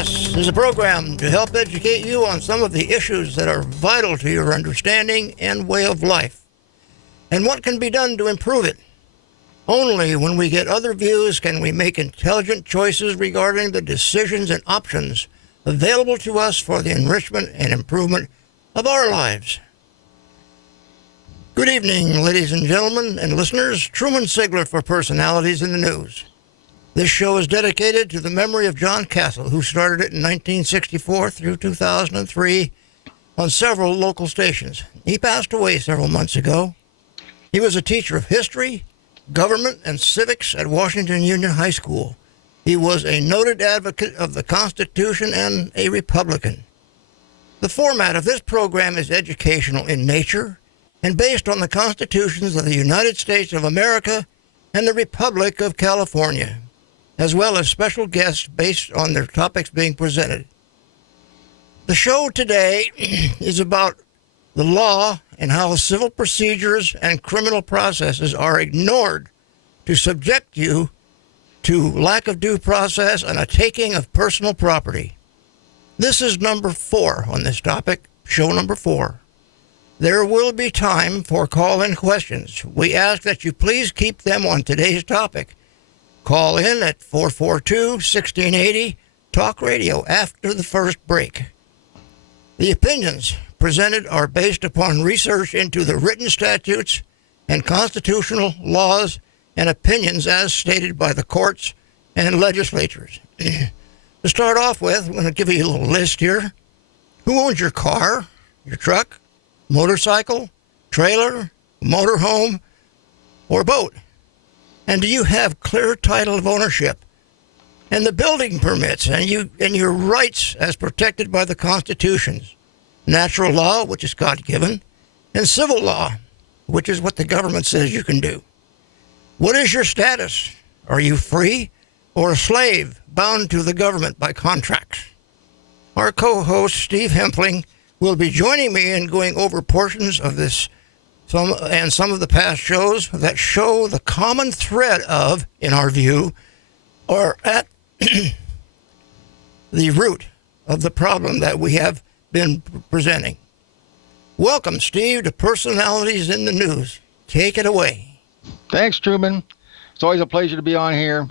This is a program to help educate you on some of the issues that are vital to your understanding and way of life, and what can be done to improve it. Only when we get other views can we make intelligent choices regarding the decisions and options available to us for the enrichment and improvement of our lives. Good evening, ladies and gentlemen and listeners. Truman Sigler for Personalities in the News. This show is dedicated to the memory of John Castle, who started it in 1964 through 2003 on several local stations. He passed away several months ago. He was a teacher of history, government, and civics at Washington Union High School. He was a noted advocate of the Constitution and a Republican. The format of this program is educational in nature and based on the constitutions of the United States of America and the Republic of California, as well as special guests based on their topics being presented. The show today is about the law and how civil procedures and criminal processes are ignored to subject you to lack of due process and a taking of personal property. This is number 4 on this topic, show number 4. There will be time for call-in questions. We ask that you please keep them on today's topic. Call in at 442-1680, Talk Radio, after the first break. The opinions presented are based upon research into the written statutes and constitutional laws and opinions as stated by the courts and legislatures. To start off with, I'm going to give you a little list here. Who owns your car, your truck, motorcycle, trailer, motorhome, or boat? And do you have clear title of ownership? And the building permits and your rights as protected by the constitutions. Natural law, which is God-given, and civil law, which is what the government says you can do. What is your status? Are you free or a slave bound to the government by contracts? Our co-host, Steve Hempling, will be joining me in going over portions of this some of the past shows that show the common thread of, in our view, or at the root of the problem that we have been presenting. Welcome, Steve, to Personalities in the News. Take it away. Thanks, Truman. It's always a pleasure to be on here.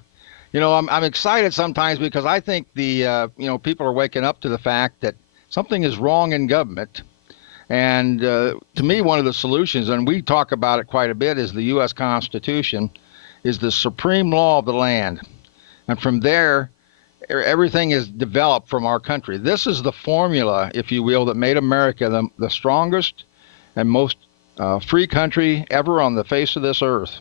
You know, I'm excited sometimes because I think the people are waking up to the fact that something is wrong in government. And to me, one of the solutions, and we talk about it quite a bit, is the U.S. Constitution is the supreme law of the land. And from there, everything is developed from our country. This is the formula, if you will, that made America the strongest and most free country ever on the face of this earth.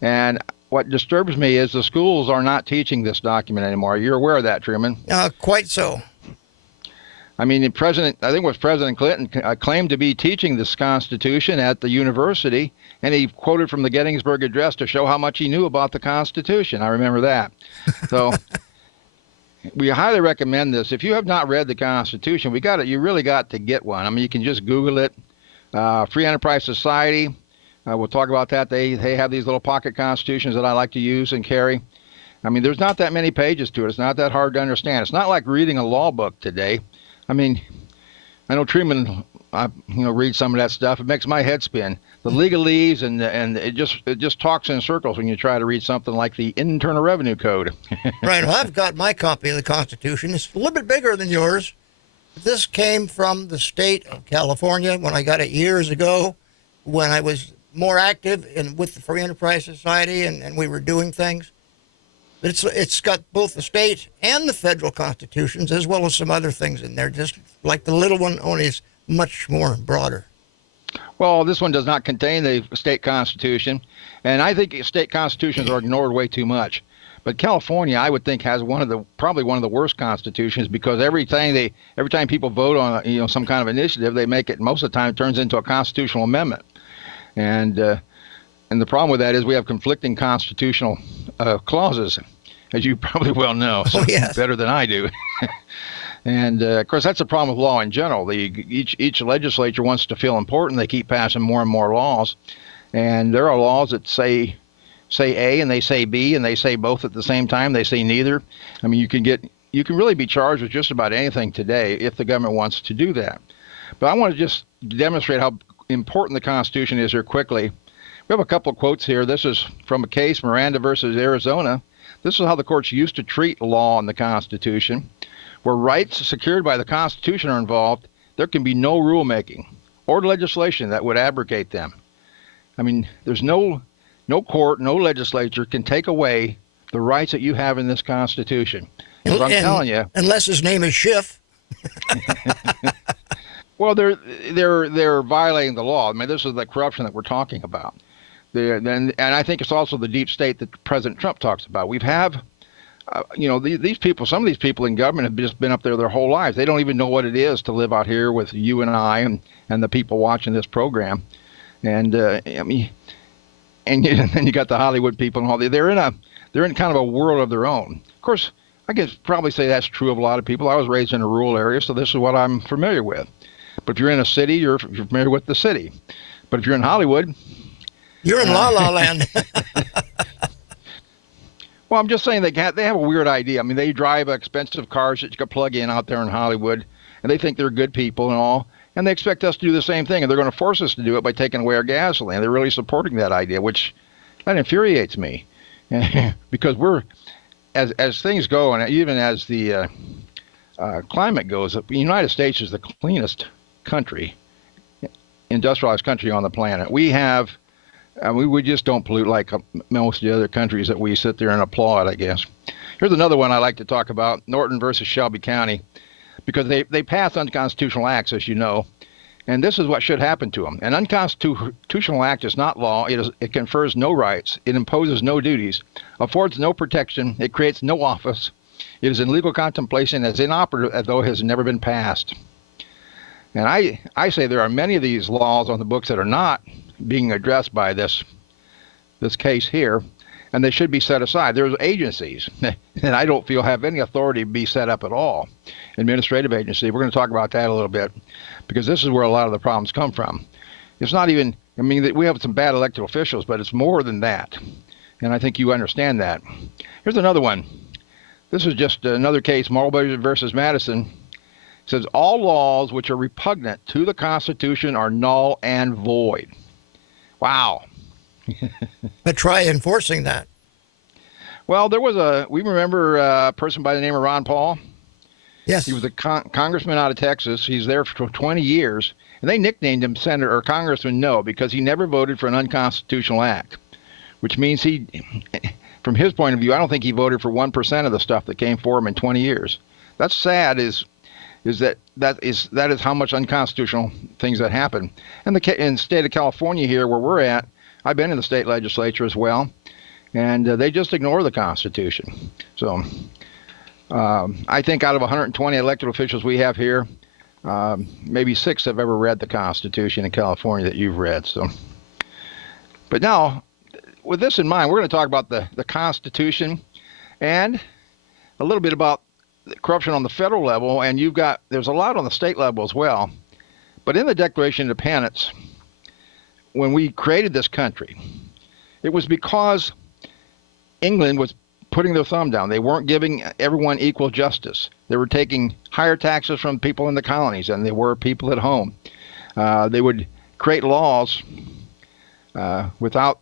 And what disturbs me is the schools are not teaching this document anymore. You're aware of that, Truman? Quite so. I mean, I think it was President Clinton claimed to be teaching this Constitution at the university, and he quoted from the Gettysburg Address to show how much he knew about the Constitution. I remember that. So we highly recommend this. If you have not read the Constitution, you really got to get one. I mean, you can just Google it. Free Enterprise Society, we'll talk about that. They have these little pocket constitutions that I like to use and carry. I mean, there's not that many pages to it. It's not that hard to understand. It's not like reading a law book today. I mean, I know Truman, read some of that stuff. It makes my head spin. The legalese and it just talks in circles when you try to read something like the Internal Revenue Code. Right. Well, I've got my copy of the Constitution. It's a little bit bigger than yours. This came from the state of California when I got it years ago, when I was more active with the Free Enterprise Society and we were doing things. It's got both the state and the federal constitutions, as well as some other things in there. Just like the little one, only is much more broader. Well, this one does not contain the state constitution, and I think state constitutions are ignored way too much. But California, I would think, has probably one of the worst constitutions, because every time people vote on some kind of initiative, they make it, most of the time it turns into a constitutional amendment. And the problem with that is we have conflicting constitutional clauses, as you probably well know, so yes. Better than I do. And of course, that's a problem with law in general. Each legislature wants to feel important. They keep passing more and more laws, and there are laws that say A and they say B and they say both at the same time. They say neither. I mean, you can get you can really be charged with just about anything today if the government wants to do that. But I want to just demonstrate how important the Constitution is here quickly. We have a couple of quotes here. This is from a case, Miranda versus Arizona. This is how the courts used to treat law and the Constitution. Where rights secured by the Constitution are involved, there can be no rulemaking or legislation that would abrogate them. I mean, there's no court, no legislature can take away the rights that you have in this Constitution. But I'm telling you, unless his name is Schiff. Well, they're violating the law. I mean, this is the corruption that we're talking about. And I think it's also the deep state that President Trump talks about. These people, some of these people in government have just been up there their whole lives. They don't even know what it is to live out here with you and I and the people watching this program. And then you got the Hollywood people and all. They're in kind of a world of their own. Of course, I could probably say that's true of a lot of people. I was raised in a rural area, so this is what I'm familiar with. But if you're in a city, you're familiar with the city. But if you're in Hollywood, you're in La La Land. Well, I'm just saying they have a weird idea. I mean, they drive expensive cars that you can plug in out there in Hollywood, and they think they're good people and all, and they expect us to do the same thing, and they're going to force us to do it by taking away our gasoline. They're really supporting that idea, which that infuriates me, because as things go, and even as the climate goes, the United States is the cleanest country, industrialized country on the planet. We just don't pollute like most of the other countries that we sit there and applaud, I guess. Here's another one I like to talk about, Norton versus Shelby County, because they pass unconstitutional acts, as you know, and this is what should happen to them. An unconstitutional act is not law. It confers no rights. It imposes no duties, affords no protection. It creates no office. It is in legal contemplation as inoperative as though it has never been passed. And I say there are many of these laws on the books that are not being addressed by this case here, and they should be set aside. There's agencies that I don't feel have any authority to be set up at all. Administrative agency, we're going to talk about that a little bit, because this is where a lot of the problems come from. It's not even, I mean, we have some bad elected officials, but it's more than that. And I think you understand that. Here's another one. This is just another case, Marbury versus Madison. It says all laws which are repugnant to the Constitution are null and void. Wow. But try enforcing that. Well, we remember a person by the name of Ron Paul. Yes. He was a congressman out of Texas. He's there for 20 years. And they nicknamed him Senator or Congressman No because he never voted for an unconstitutional act, which means from his point of view, I don't think he voted for 1% of the stuff that came for him in 20 years. That's sad is that is how much unconstitutional things that happen. And in the state of California here where we're at, I've been in the state legislature as well, and they just ignore the Constitution. So I think out of 120 elected officials we have here, maybe 6 have ever read the Constitution in California that you've read. So, but now, with this in mind, we're going to talk about the Constitution and a little bit about corruption on the federal level, and there's a lot on the state level as well. But in the Declaration of Independence, when we created this country, it was because England was putting their thumb down. They weren't giving everyone equal justice. They were taking higher taxes from people in the colonies than they were people at home. They would create laws without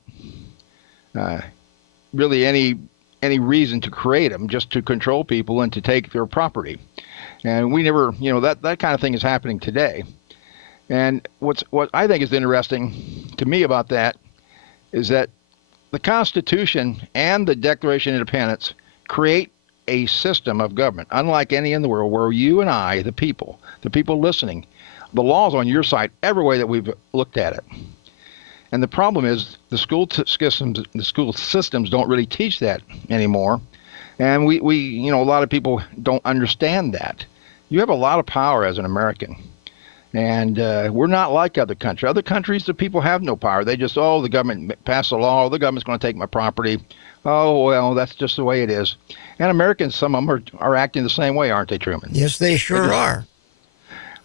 really any reason to create them, just to control people and to take their property. And we never, that kind of thing is happening today. And what I think is interesting to me about that is that the Constitution and the Declaration of Independence create a system of government, unlike any in the world, where you and I, the people listening, the law's on your side every way that we've looked at it. And the problem is the school systems don't really teach that anymore. And we a lot of people don't understand that. You have a lot of power as an American. And we're not like other countries. Other countries, the people have no power. They just, the government passed a law. The government's going to take my property. Oh, well, that's just the way it is. And Americans, some of them are acting the same way, aren't they, Truman? Yes, they sure are.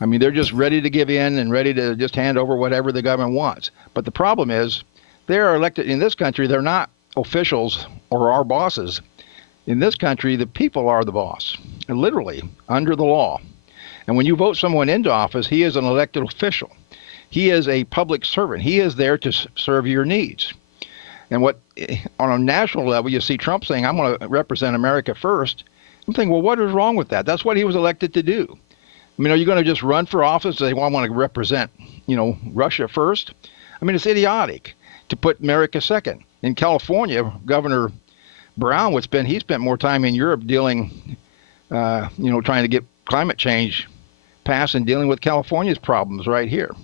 I mean, they're just ready to give in and ready to just hand over whatever the government wants. But the problem is they are elected in this country. They're not officials or our bosses. In this country, the people are the boss, literally, under the law. And when you vote someone into office, he is an elected official. He is a public servant. He is there to serve your needs. And what, on a national level, you see Trump saying, I'm going to represent America first. I'm thinking, well, what is wrong with that? That's what he was elected to do. I mean, are you going to just run for office and say, well, I want to represent, Russia first? I mean, it's idiotic to put America second. In California, Governor Brown he spent more time in Europe dealing, trying to get climate change passed and dealing with California's problems right here.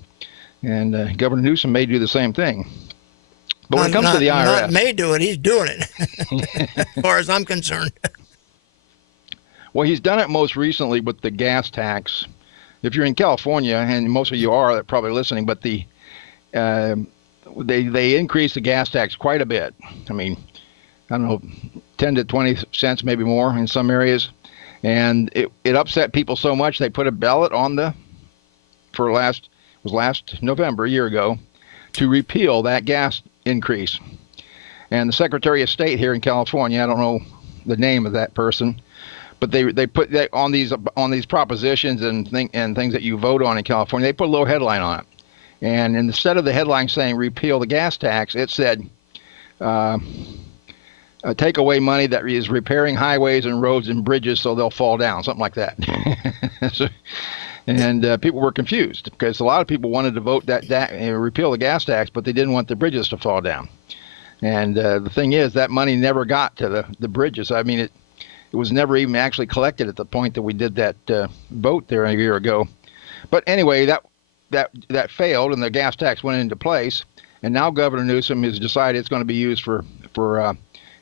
And Governor Newsom may do the same thing. But when it comes to the IRS... Not may do it, he's doing it, as far as I'm concerned. Well, he's done it most recently with the gas tax. If you're in California, and most of you are probably listening, but they increased the gas tax quite a bit. I mean, I don't know, 10 to 20 cents, maybe more in some areas. And it upset people so much they put a ballot on last November, a year ago, to repeal that gas increase. And the Secretary of State here in California, I don't know the name of that person, but they put that on these propositions and things that you vote on in California, they put a little headline on it. And instead of the headline saying repeal the gas tax, it said take away money that is repairing highways and roads and bridges so they'll fall down, something like that. And people were confused because a lot of people wanted to vote that repeal the gas tax, but they didn't want the bridges to fall down. And the thing is, that money never got to the bridges. I mean, it was never even actually collected at the point that we did that vote there a year ago. But anyway, that failed, and the gas tax went into place. And now Governor Newsom has decided it's going to be used for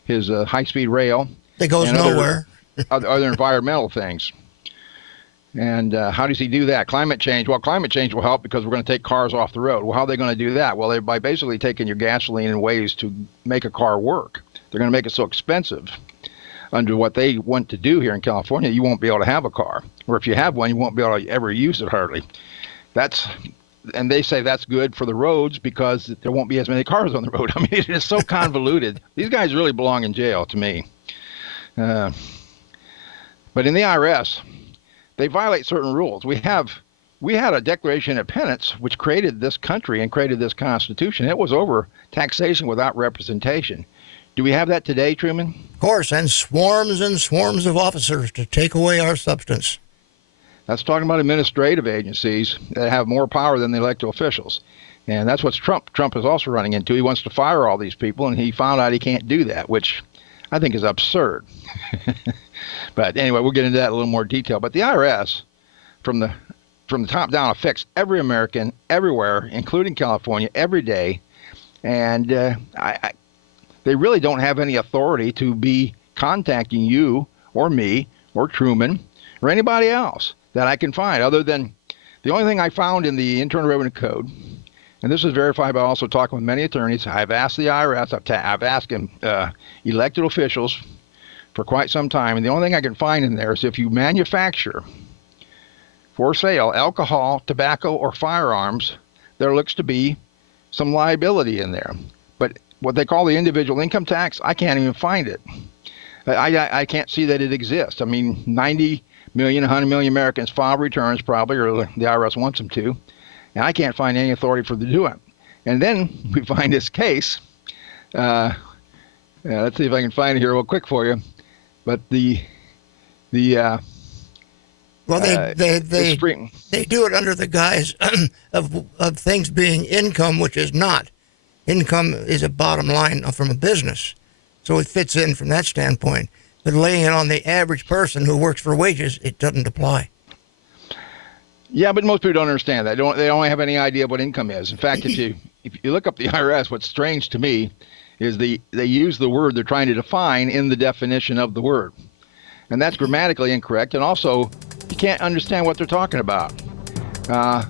his high-speed rail. That goes nowhere. Other environmental things. And how does he do that? Climate change. Well, climate change will help because we're going to take cars off the road. Well, how are they going to do that? Well, by basically taking your gasoline in ways to make a car work. They're going to make it so expensive under what they want to do here in California, you won't be able to have a car. Or if you have one, you won't be able to ever use it hardly. And they say that's good for the roads because there won't be as many cars on the road. I mean, it is so convoluted. These guys really belong in jail to me. But in the IRS, they violate certain rules. We had a Declaration of Independence, which created this country and created this Constitution. It was over taxation without representation. Do we have that today, Truman? Of course, and swarms of officers to take away our substance. That's talking about administrative agencies that have more power than the elected officials. And that's what Trump is also running into. He wants to fire all these people, and he found out he can't do that, which I think is absurd. But anyway, we'll get into that in a little more detail. But the IRS, from the top down, affects every American, everywhere, including California, every day. And they really don't have any authority to be contacting you or me or Truman or anybody else that I can find, other than the only thing I found in the Internal Revenue Code, and this is verified by also talking with many attorneys. I've asked the IRS, I've asked elected officials for quite some time, and the only thing I can find in there is if you manufacture for sale alcohol, tobacco, or firearms, there looks to be some liability in there. But what they call the individual income tax, I can't even find it. I can't see that it exists. I mean, 90 million, 100 million Americans file returns probably, or the IRS wants them to, and I can't find any authority for them to do it. And then we find this case. Let's see if I can find it here real quick for you. But they do it under the guise of things being income, which is not. Income is a bottom line from a business, so it fits in from that standpoint. But laying it on the average person who works for wages, it doesn't apply. Yeah, but most people don't understand that. They don't have any idea what income is. In fact, if you look up the IRS, what's strange to me is they use the word they're trying to define in the definition of the word. And that's grammatically incorrect. And also, you can't understand what they're talking about. I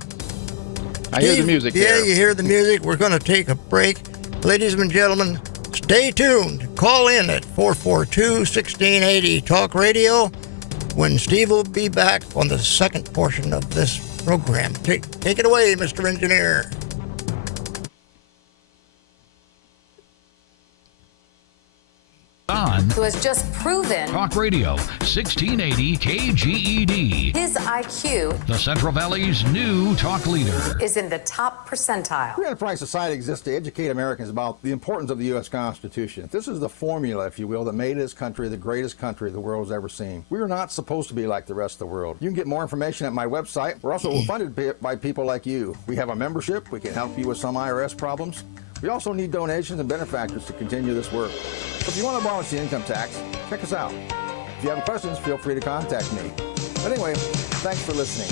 hear the music there. Yeah, you hear the music. We're going to take a break. Ladies and gentlemen, stay tuned. Call in at 442-1680 Talk Radio when Steve will be back on the second portion of this program. Take it away, Mr. Engineer. On who has just proven Talk Radio 1680 KGED. his IQ The Central Valley's new talk leader. is in the top percentile. Free Enterprise Society exists to educate Americans about the importance of the U.S. Constitution. This is the formula, if you will, that made this country the greatest country the world has ever seen. We are not supposed to be like the rest of the world. You can get more information at my website. We're also funded by people like you. We have a membership. We can help you with some IRS problems. We also need donations and benefactors to continue this work. So if you want to abolish the income tax, check us out. If you have questions, feel free to contact me. But anyway, thanks for listening.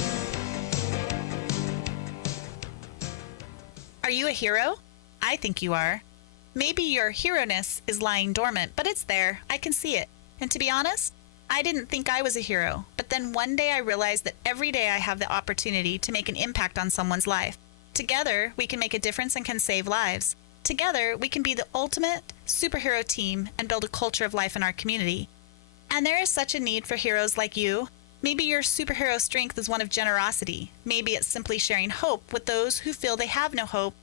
Are you a hero? I think you are. Maybe your hero-ness is lying dormant, but it's there. I can see it. And to be honest, I didn't think I was a hero. But then one day I realized that every day I have the opportunity to make an impact on someone's life. Together, we can make a difference and can save lives. Together, we can be the ultimate superhero team and build a culture of life in our community. And there is such a need for heroes like you. Maybe your superhero strength is one of generosity. Maybe it's simply sharing hope with those who feel they have no hope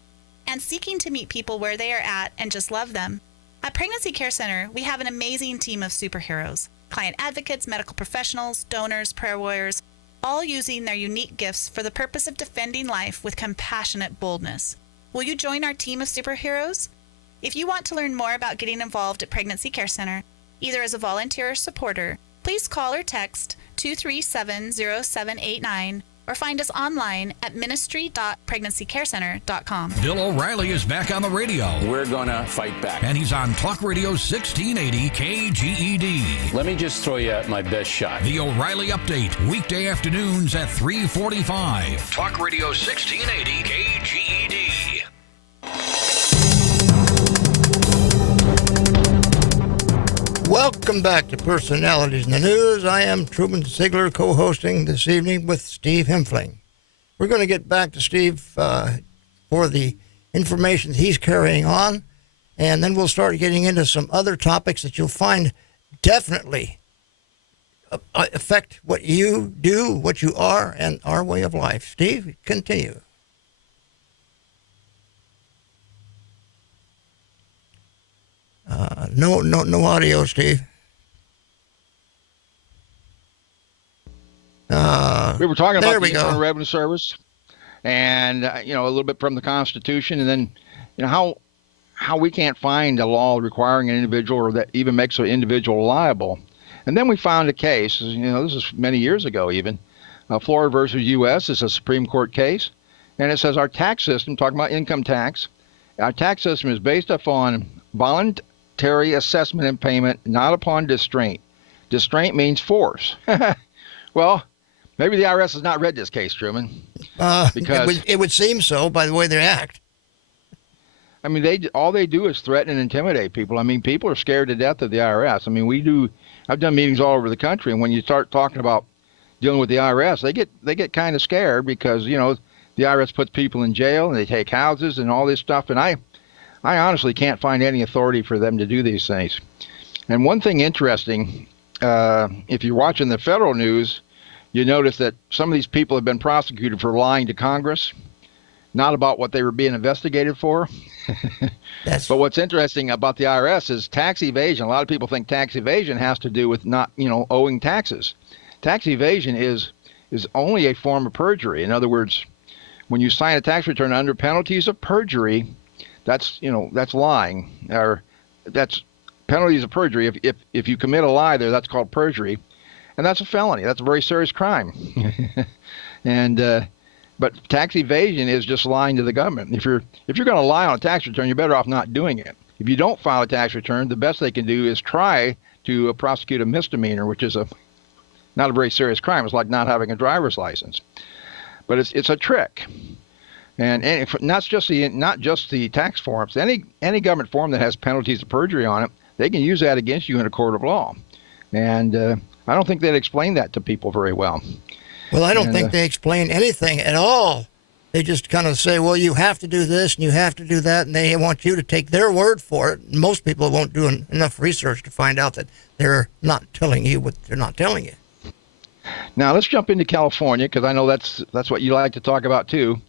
and seeking to meet people where they are at and just love them. At Pregnancy Care Center, we have an amazing team of superheroes, client advocates, medical professionals, donors, prayer warriors, all using their unique gifts for the purpose of defending life with compassionate boldness. Will you join our team of superheroes? If you want to learn more about getting involved at Pregnancy Care Center, either as a volunteer or supporter, please call or text 237-0789 or find us online at ministry.pregnancycarecenter.com. Bill O'Reilly is back on the radio, We're gonna fight back. and he's on Talk Radio 1680 KGED. Let me just throw you my best shot. The O'Reilly Update, weekday afternoons at 3:45. Talk Radio 1680 KGED. Welcome back to Personalities in the News. I am Truman Ziegler, co-hosting this evening with Steve Hempfling. We're going to get back to Steve for the information that he's carrying on, and then we'll start getting into some other topics that you'll find definitely affect what you do, what you are, and our way of life. Steve, continue. No audio, Steve. We were talking there about we the go. Internal Revenue Service, and a little bit from the Constitution, and then how we can't find a law requiring an individual or that even makes an individual liable. And then we found a case. This is many years ago, even Florida versus U.S. is a Supreme Court case, and it says our tax system, talking about income tax, our tax system is based upon voluntary assessment and payment, not upon distraint. Distraint means force. Well, maybe the IRS has not read this case, Truman. Because it would seem so by the way they act. I mean, all they do is threaten and intimidate people. I mean, people are scared to death of the IRS. I mean, I've done meetings all over the country, and when you start talking about dealing with the IRS, they get kind of scared because the IRS puts people in jail and they take houses and all this stuff. And I honestly can't find any authority for them to do these things. And one thing interesting, if you're watching the federal news, you notice that some of these people have been prosecuted for lying to Congress, not about what they were being investigated for. But what's interesting about the IRS is tax evasion. A lot of people think tax evasion has to do with not, owing taxes. Tax evasion is only a form of perjury. In other words, when you sign a tax return under penalties of perjury, that's lying, or that's penalties of perjury. If you commit a lie there, that's called perjury, and that's a felony. That's a very serious crime. But tax evasion is just lying to the government. If you're going to lie on a tax return, you're better off not doing it. If you don't file a tax return, the best they can do is try to prosecute a misdemeanor, which is not a very serious crime. It's like not having a driver's license, but it's a trick. And not just the tax forms. Any government form that has penalties of perjury on it, they can use that against you in a court of law. And I don't think they'd explain that to people very well. Well, I don't think they explain anything at all. They just kind of say, well, you have to do this and you have to do that, and they want you to take their word for it. Most people won't do enough research to find out that they're not telling you what they're not telling you. Now, let's jump into California, because I know that's what you like to talk about, too.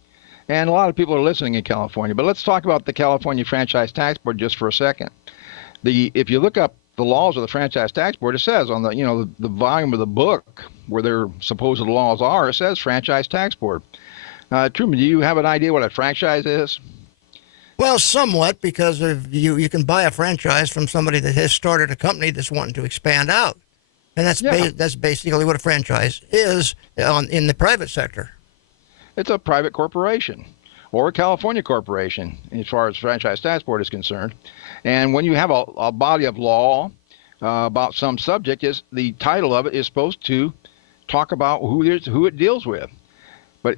And a lot of people are listening in California. But let's talk about the California Franchise Tax Board just for a second. If you look up the laws of the Franchise Tax Board, it says on the volume of the book where their supposed laws are, it says Franchise Tax Board. Truman, do you have an idea what a franchise is? Well, somewhat, because of you can buy a franchise from somebody that has started a company that's wanting to expand out. And that's basically what a franchise is in the private sector. It's a private corporation or a California corporation as far as Franchise Tax Board is concerned. And when you have a body of law about some subject, the title of it is supposed to talk about who it deals with. But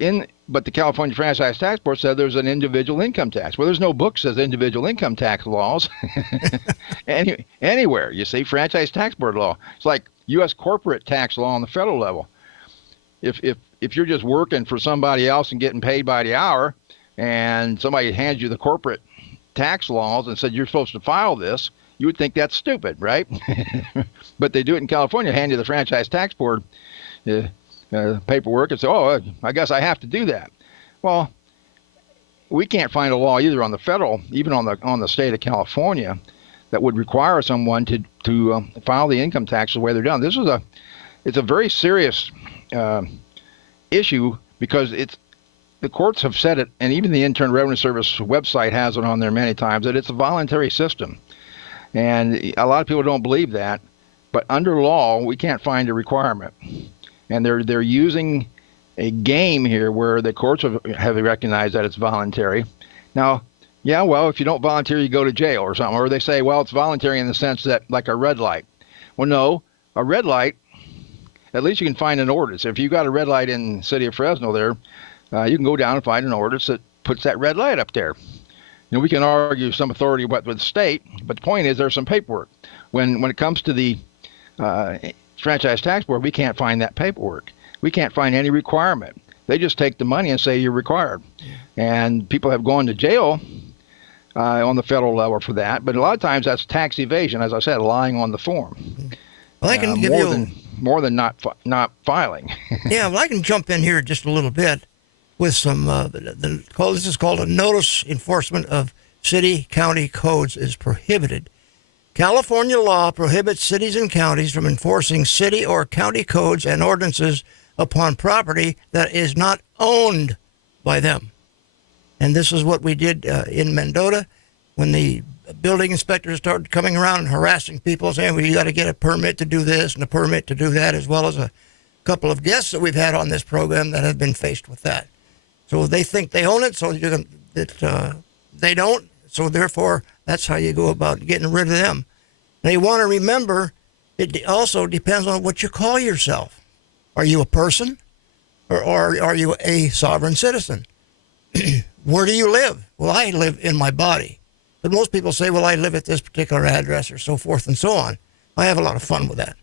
the California Franchise Tax Board said there's an individual income tax. Well, there's no book that says individual income tax laws anywhere. You see, Franchise Tax Board law. It's like U.S. corporate tax law on the federal level. If you're just working for somebody else and getting paid by the hour, and somebody hands you the corporate tax laws and said you're supposed to file this, you would think that's stupid, right? But they do it in California, hand you the Franchise Tax Board paperwork and say, oh, I guess I have to do that. Well, we can't find a law either on the federal, even on the state of California, that would require someone to file the income tax the way they're done. It's a very serious issue because the courts have said it, and even the Internal Revenue Service website has it on there many times, that it's a voluntary system. And a lot of people don't believe that, but under law, we can't find a requirement. And they're using a game here where the courts have recognized that it's voluntary. Now, yeah, well, if you don't volunteer, you go to jail or something. Or they say, well, it's voluntary in the sense that, like a red light. Well, no, a red light, at least you can find an ordinance. If you got a red light in the city of Fresno there, you can go down and find an ordinance that puts that red light up there. We can argue some authority with the state, but the point is there's some paperwork. When it comes to the Franchise Tax Board, we can't find that paperwork. We can't find any requirement. They just take the money and say you're required. And people have gone to jail on the federal level for that, but a lot of times that's tax evasion, as I said, lying on the form. Well, I can give more than not filing. Yeah, well, I can jump in here just a little bit with some. This is called a notice enforcement of city county codes is prohibited. California law prohibits cities and counties from enforcing city or county codes and ordinances upon property that is not owned by them. And this is what we did in Mendota when the building inspectors started coming around and harassing people, saying, well, you got to get a permit to do this and a permit to do that, as well as a couple of guests that we've had on this program that have been faced with that. So they think they own it, so they don't. So therefore, that's how you go about getting rid of them. Now you want to remember, it also depends on what you call yourself. Are you a person or are you a sovereign citizen? Where do you live? Well, I live in my body. But most people say, well, I live at this particular address or so forth and so on. I have a lot of fun with that.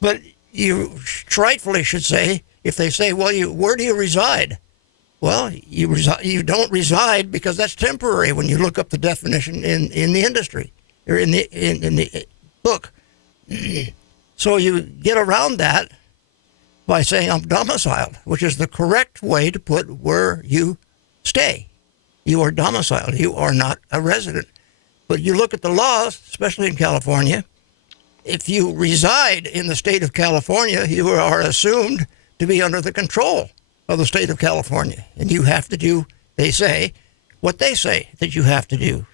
But you rightfully should say, if they say, well, where do you reside? Well, you don't reside because that's temporary when you look up the definition in the industry or in the book. So you get around that by saying I'm domiciled, which is the correct way to put where you stay. You are domiciled. You are not a resident. But you look at the laws, especially in California, if you reside in the state of California, you are assumed to be under the control of the state of California. And you have to do, they say, what they say that you have to do.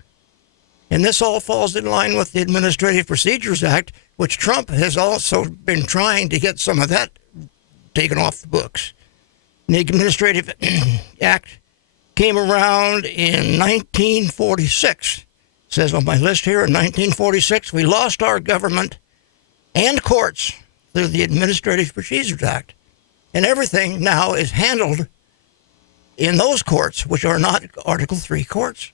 And this all falls in line with the Administrative Procedures Act, which Trump has also been trying to get some of that taken off the books. And the Administrative Act came around in 1946. It says on my list here, in 1946, we lost our government and courts through the Administrative Procedures Act. And everything now is handled in those courts, which are not Article III courts.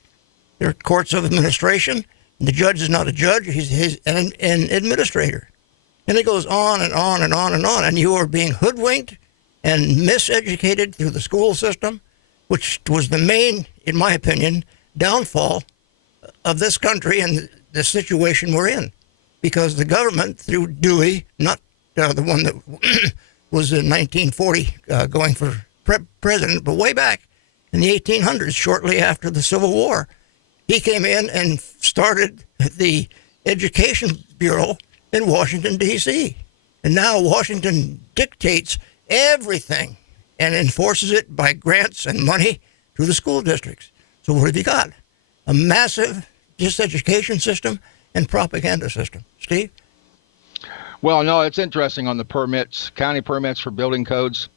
They're courts of administration. And the judge is not a judge. He's an administrator. And it goes on and on and on and on. And you are being hoodwinked and miseducated through the school system, which was the main, in my opinion, downfall of this country and the situation we're in. Because the government, through Dewey, not the one that was in 1940 going for president, but way back in the 1800s, shortly after the Civil War, he came in and started the education bureau in Washington, D.C. And now Washington dictates everything and enforces it by grants and money to the school districts. So what have you got? A massive diseducation system and propaganda system. Steve? Well, no, it's interesting on the permits, county permits for building codes.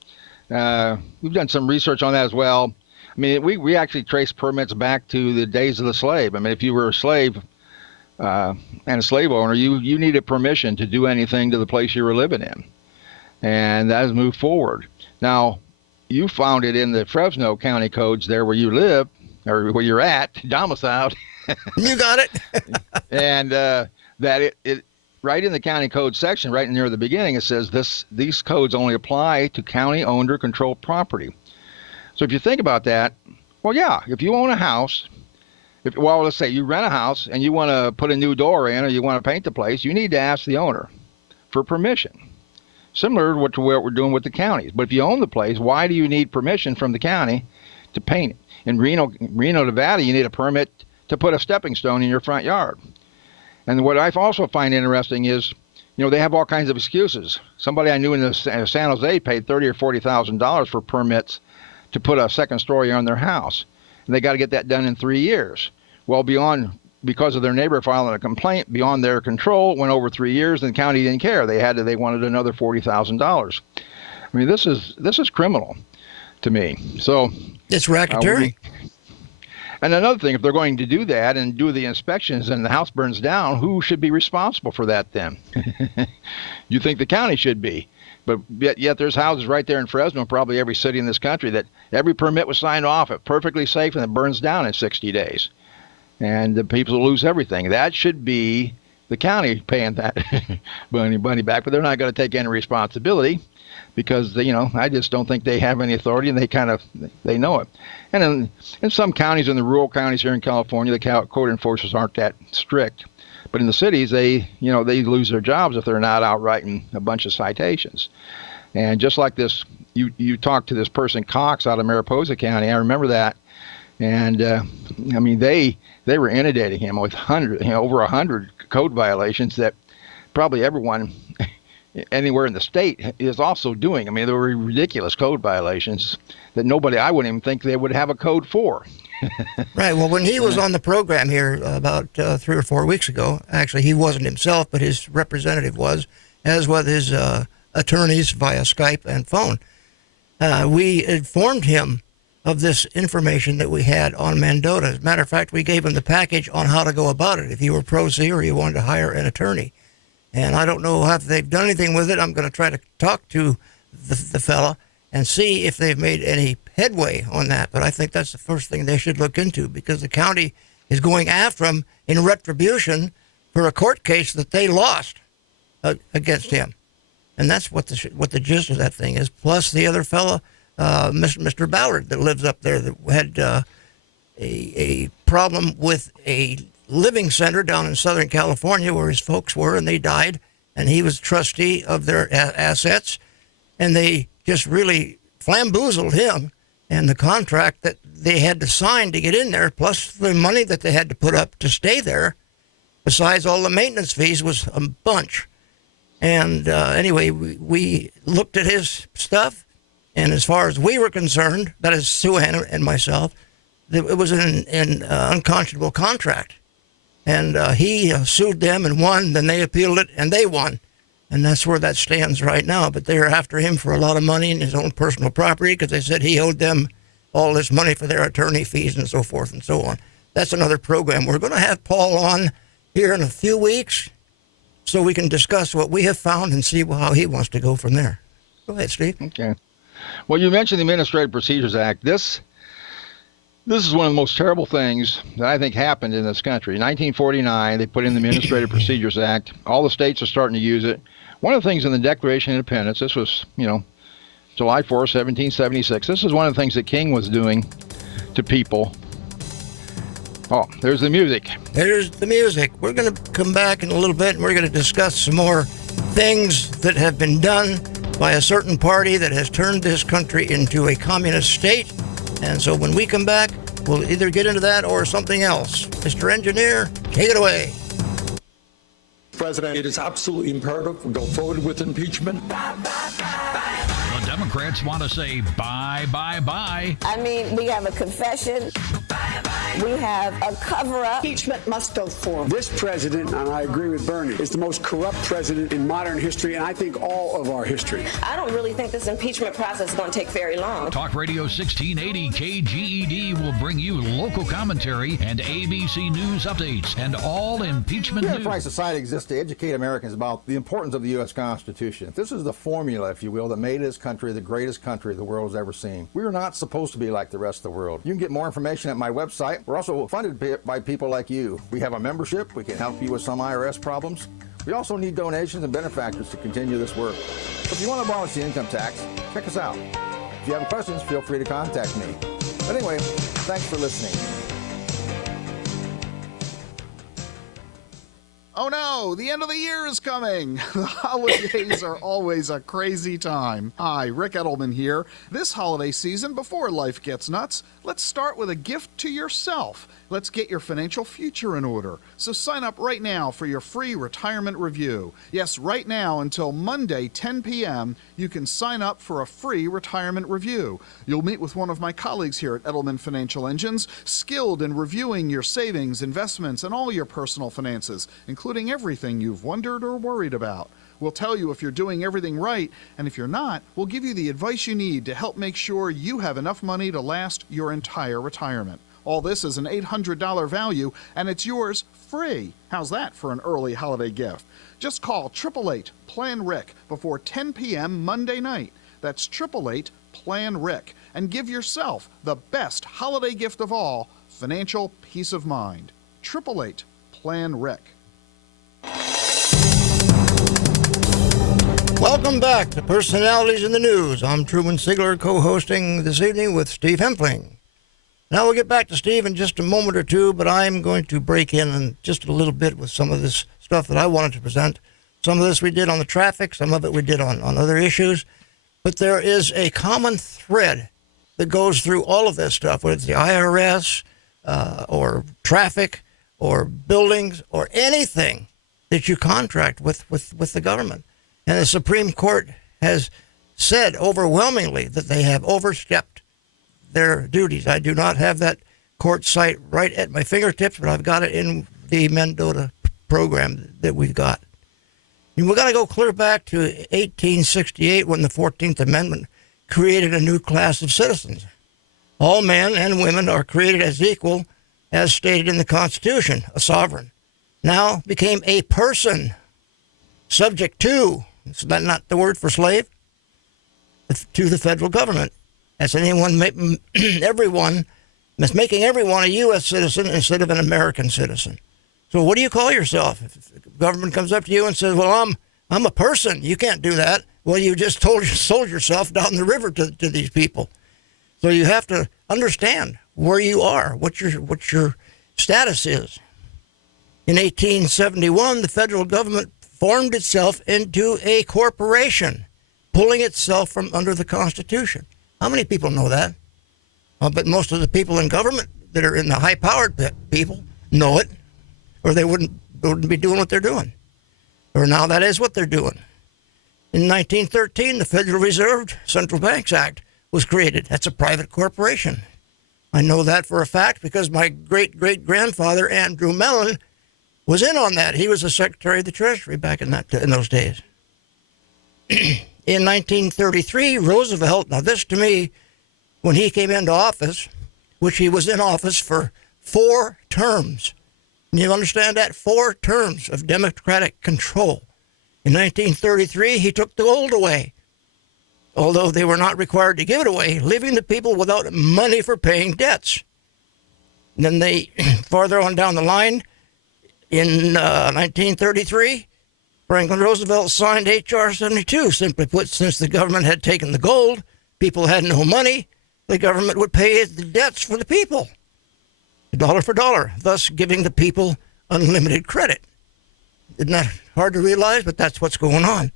We've done some research on that as well. I mean, we actually trace permits back to the days of the slave. I mean, if you were a slave and a slave owner, you needed permission to do anything to the place you were living in. And that has moved forward. Now, you found it in the Fresno County codes there where you live, or where you're at, domiciled. You got it. And that it right in the county code section, right near the beginning, it says these codes only apply to county-owned or controlled property. So if you think about that, well, yeah, if you own a house, let's say you rent a house and you want to put a new door in or you want to paint the place, you need to ask the owner for permission. Similar to what we're doing with the counties. But if you own the place, why do you need permission from the county to paint it? In Reno, Nevada, you need a permit to put a stepping stone in your front yard. And what I also find interesting is, they have all kinds of excuses. Somebody I knew in San Jose paid $30,000 or $40,000 for permits to put a second story on their house. And they got to get that done in 3 years. Well, because of their neighbor filing a complaint beyond their control, it went over 3 years and the county didn't care. They wanted another $40,000. I mean, this is criminal to me. So it's racketeering. And another thing, if they're going to do that and do the inspections and the house burns down, who should be responsible for that then? You think the county should be. But yet there's houses right there in Fresno, probably every city in this country, that every permit was signed off at perfectly safe and it burns down in 60 days. And the people lose everything. That should be the county paying that money back, but they're not going to take any responsibility because, I just don't think they have any authority, and they know it. And in some counties, in the rural counties here in California, the code enforcers aren't that strict. But in the cities, they lose their jobs if they're not out writing a bunch of citations. And just like this, you talked to this person, Cox, out of Mariposa County. I remember that. And, they were inundating him with over 100 code violations that probably everyone anywhere in the state is also doing. I mean, there were ridiculous code violations that I wouldn't even think they would have a code for. Right. Well, when he was on the program here about 3 or 4 weeks ago, actually he wasn't himself, but his representative was, as well as his attorneys via Skype and phone. We informed him of this information that we had on Mendota. As a matter of fact, we gave him the package on how to go about it if you were pro se or you wanted to hire an attorney. And I don't know if they've done anything with it. I'm going to try to talk to the fella and see if they've made any headway on that. But I think that's the first thing they should look into, because the county is going after him in retribution for a court case that they lost against him. And that's what the gist of that thing is. Plus the other fella, Mr. Ballard, that lives up there, that had a problem with a living center down in Southern California where his folks were, and they died, and he was trustee of their assets, and they just really flamboozled him and the contract that they had to sign to get in there, plus the money that they had to put up to stay there, besides all the maintenance fees, was a bunch. And anyway, we looked at his stuff, and as far as we were concerned, that is Sue Ann and myself, it was an unconscionable contract. And he sued them and won, then they appealed it, and they won. And that's where that stands right now. But they're after him for a lot of money in his own personal property, because they said he owed them all this money for their attorney fees and so forth and so on. That's another program. We're going to have Paul on here in a few weeks so we can discuss what we have found and see how he wants to go from there. Go ahead, Steve. Okay. Well, you mentioned the Administrative Procedures Act. This is one of the most terrible things that I think happened in this country. In 1949, they put in the Administrative Procedures Act. All the states are starting to use it. One of the things in the Declaration of Independence, this was, July 4, 1776. This is one of the things that King was doing to people. Oh, there's the music. There's the music. We're going to come back in a little bit, and we're going to discuss some more things that have been done by a certain party that has turned this country into a communist state. And so when we come back, we'll either get into that or something else. Mr. Engineer, take it away. President, it is absolutely imperative we go forward with impeachment. The Democrats want to say bye, bye, bye. I mean, we have a confession. We have a cover-up. Impeachment must go forward. This president, and I agree with Bernie, is the most corrupt president in modern history, and I think all of our history. I don't really think this impeachment process is going to take very long. Talk Radio 1680 KGED will bring you local commentary and ABC News updates and all impeachment The news. Enterprise Society exists to educate Americans about the importance of the U.S. Constitution. This is the formula, if you will, that made this country the greatest country the world has ever seen. We are not supposed to be like the rest of the world. You can get more information at my website. We're also funded by people like you. We have a membership. We can help you with some IRS problems. We also need donations and benefactors to continue this work. So if you want to abolish the income tax, check us out. If you have questions, feel free to contact me. But anyway, thanks for listening. Oh no, the end of the year is coming. The holidays are always a crazy time. Hi, Rick Edelman here. This holiday season, before life gets nuts, let's start with a gift to yourself. Let's get your financial future in order. So sign up right now for your free retirement review. Yes, right now until Monday, 10 p.m., you can sign up for a free retirement review. You'll meet with one of my colleagues here at Edelman Financial Engines, skilled in reviewing your savings, investments, and all your personal finances, including everything you've wondered or worried about. We'll tell you if you're doing everything right, and if you're not, we'll give you the advice you need to help make sure you have enough money to last your entire retirement. All this is an $800 value, and it's yours free. How's that for an early holiday gift? Just call 888-PLAN-RIC before 10 p.m. Monday night. That's 888-PLAN-RIC, and give yourself the best holiday gift of all, financial peace of mind. 888-PLAN-RIC. Welcome back to Personalities in the News. I'm Truman Sigler, co-hosting this evening with Steve Hempling. Now we'll get back to Steve in just a moment or two, but I'm going to break in just a little bit with some of this stuff that I wanted to present. Some of this we did on the traffic, some of it we did on other issues. But there is a common thread that goes through all of this stuff, whether it's the IRS or traffic or buildings or anything that you contract with the government. And the Supreme Court has said overwhelmingly that they have overstepped their duties. I do not have that court site right at my fingertips, but I've got it in the Mendota program that we've got. And we've got to go clear back to 1868 when the 14th Amendment created a new class of citizens. All men and women are created as equal, as stated in the Constitution. A sovereign now became a person subject to, is that not the word for slave? To the federal government. That's everyone, that's making everyone a U.S. citizen instead of an American citizen. So what do you call yourself? If the government comes up to you and says, well, I'm a person, you can't do that. Well, you just sold yourself down the river to these people. So you have to understand where you are, what your status is. In 1871, the federal government formed itself into a corporation, pulling itself from under the Constitution. How many people know that? But most of the people in government that are in the high-powered people know it, or they wouldn't be doing what they're doing. Or now that is what they're doing. In 1913, the Federal Reserve Central Banks Act was created. That's a private corporation. I know that for a fact because my great-great-grandfather, Andrew Mellon, was in on that. He was the Secretary of the Treasury back in those days. In 1933, Roosevelt, now this to me, when he came into office, which he was in office for 4 terms. You understand that? 4 terms of Democratic control. In 1933, he took the gold away, although they were not required to give it away, leaving the people without money for paying debts. And then they, farther on down the line, in 1933, Franklin Roosevelt signed H.R. 72, simply put, since the government had taken the gold, people had no money, the government would pay the debts for the people, dollar for dollar, thus giving the people unlimited credit. Isn't that hard to realize? But that's what's going on.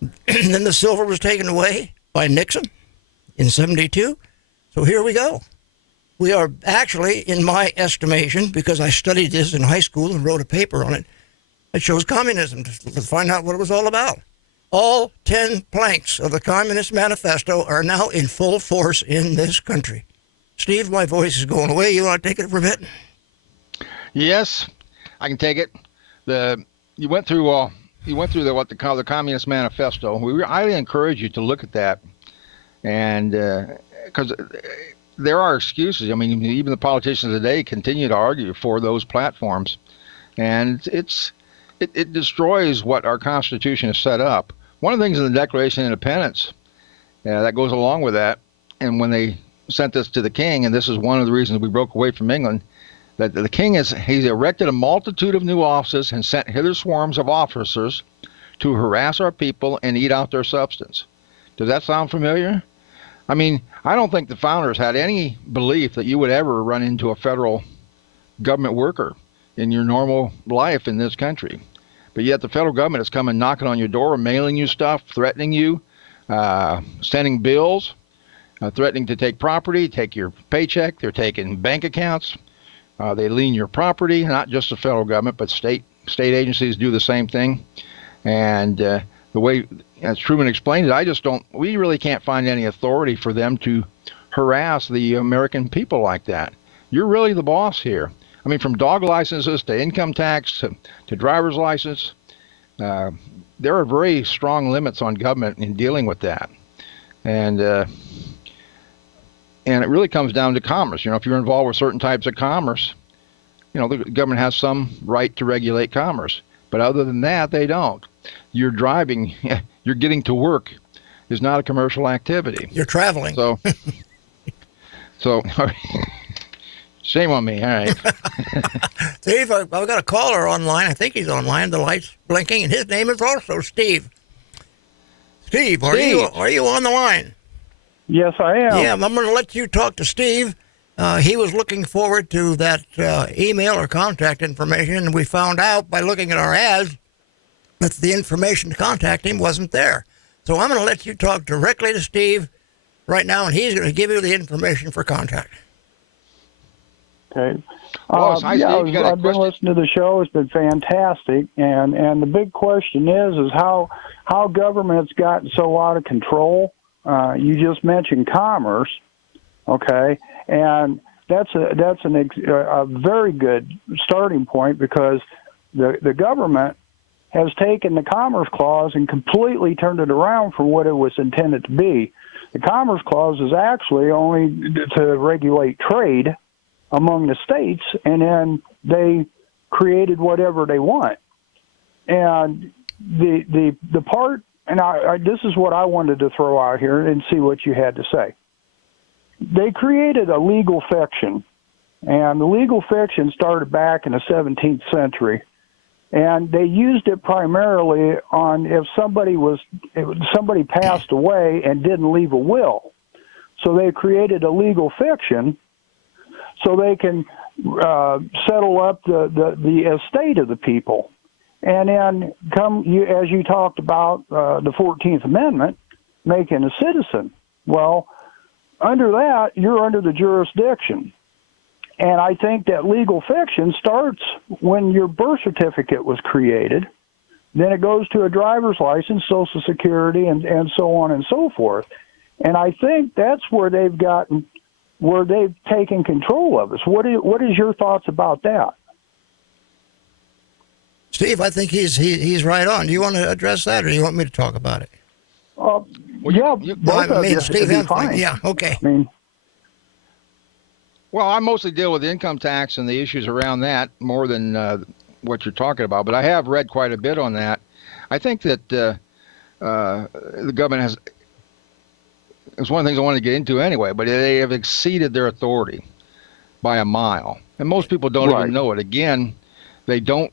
And then the silver was taken away by Nixon in 72. So here we go. We are actually, in my estimation, because I studied this in high school and wrote a paper on it, I chose communism to find out what it was all about. All 10 planks of the Communist Manifesto are now in full force in this country. Steve, my voice is going away. You want to take it for a bit? Yes, I can take it. You went through what they call the Communist Manifesto. We highly encourage you to look at that, and because there are excuses. I mean, even the politicians today continue to argue for those platforms, and it destroys what our Constitution has set up. One of the things in the Declaration of Independence that goes along with that, and when they sent this to the king, and this is one of the reasons we broke away from England, that the king he's erected a multitude of new offices and sent hither swarms of officers to harass our people and eat out their substance. Does that sound familiar? I mean, I don't think the founders had any belief that you would ever run into a federal government worker in your normal life in this country. But yet the federal government is coming knocking on your door, mailing you stuff, threatening you, sending bills, threatening to take property, take your paycheck. They're taking bank accounts. They lien your property, not just the federal government, but state agencies do the same thing. And the way, as Truman explained it, we really can't find any authority for them to harass the American people like that. You're really the boss here. I mean, from dog licenses to income tax to driver's license, there are very strong limits on government in dealing with that. And it really comes down to commerce. You know, if you're involved with certain types of commerce, you know, the government has some right to regulate commerce. But other than that, they don't. You're driving, you're getting to work is not a commercial activity. You're traveling. So shame on me. All right. Steve, I've got a caller online. I think he's online. The light's blinking, and his name is also Steve. Steve, are you on the line? Yes, I am. Yeah, I'm going to let you talk to Steve. He was looking forward to that email or contact information, and we found out by looking at our ads that the information to contact him wasn't there. So I'm going to let you talk directly to Steve right now, and he's going to give you the information for contact. Okay. Steve, I've been listening to the show. It's been fantastic, and the big question is how government's gotten so out of control. You just mentioned commerce, okay, and that's a very good starting point, because the government has taken the Commerce Clause and completely turned it around for what it was intended to be. The Commerce Clause is actually only to regulate trade among the states, and then they created whatever they want. And the part, and this is what I wanted to throw out here and see what you had to say. They created a legal fiction, and the legal fiction started back in the 17th century. And they used it primarily on if somebody passed away and didn't leave a will. So they created a legal fiction so they can settle up the estate of the people. And then as you talked about the 14th Amendment, making a citizen. Well, under that, you're under the jurisdiction. And I think that legal fiction starts when your birth certificate was created. Then it goes to a driver's license, Social Security, and so on and so forth. And I think that's where they've taken control of us. What is your thoughts about that? Steve, I think he's right on. Do you want to address that, or do you want me to talk about it? Steve, fine. Yeah, okay. Well, I mostly deal with income tax and the issues around that more than what you're talking about, but I have read quite a bit on that. I think that the government has, it's one of the things I wanted to get into anyway, but they have exceeded their authority by a mile. And most people don't even know it. Again, they don't,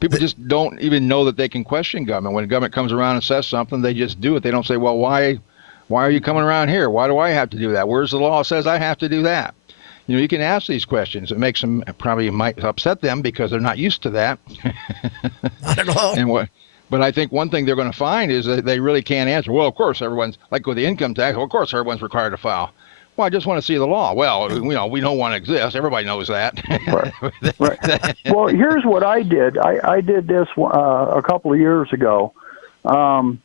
people just don't even know that they can question government. When the government comes around and says something, they just do it. They don't say, well, why are you coming around here? Why do I have to do that? Where's the law that says I have to do that? You know, you can ask these questions. It makes them, probably might upset them because they're not used to that. Not at all. But I think one thing they're going to find is that they really can't answer. Well, of course, everyone's, like with the income tax, well, of course, everyone's required to file. Well, I just want to see the law. Well, we don't want to exist. Everybody knows that. Right. Well, here's what I did. I did this a couple of years ago. Our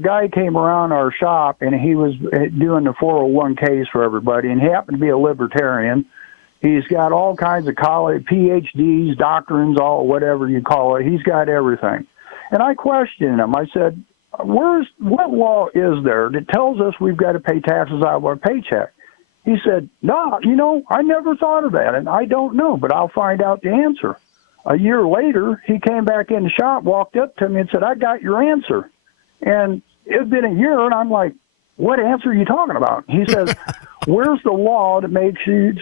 guy came around our shop, and he was doing the 401ks for everybody, and he happened to be a libertarian. He's got all kinds of college, PhDs, doctrines, all whatever you call it. He's got everything. And I questioned him. I said, what law is there that tells us we've got to pay taxes out of our paycheck? He said, no, I never thought of that, and I don't know, but I'll find out the answer. A year later, he came back in the shop, walked up to me and said, I got your answer. And it had been a year, and I'm like, what answer are you talking about? He says, where's the law that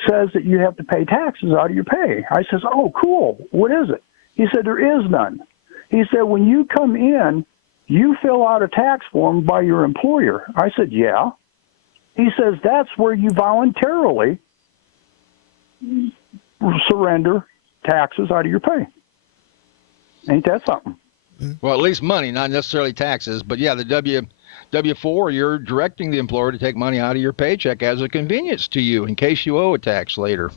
says that you have to pay taxes out of your pay? I says, oh, cool. What is it? He said, there is none. He said, when you come in, you fill out a tax form by your employer. I said, yeah. He says, that's where you voluntarily surrender taxes out of your pay. Ain't that something? Well, at least money, not necessarily taxes. But yeah, the W-4, you're directing the employer to take money out of your paycheck as a convenience to you in case you owe a tax later.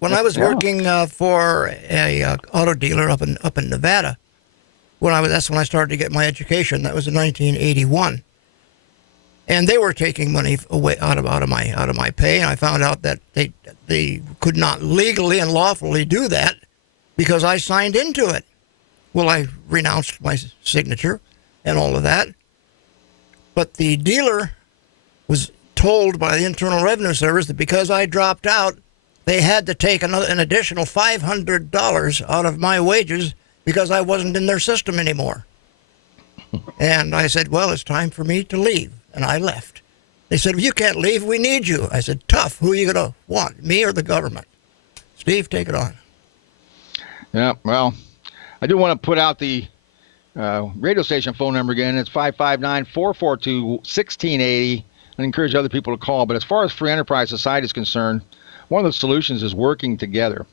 When I was working for a auto dealer up in Nevada, that's when I started to get my education. That was in 1981, and they were taking money away out of my pay. And I found out that they could not legally and lawfully do that because I signed into it. Well, I renounced my signature and all of that. But the dealer was told by the Internal Revenue Service that because I dropped out, they had to take an additional $500 out of my wages because I wasn't in their system anymore. And I said, well, it's time for me to leave. And I left. They said, well, you can't leave. We need you. I said, tough. Who are you going to want, me or the government? Steve, take it on. Yeah, well, I do want to put out the radio station phone number again. It's 559-442-1680. I encourage other people to call. But as far as Free Enterprise Society is concerned, one of the solutions is working together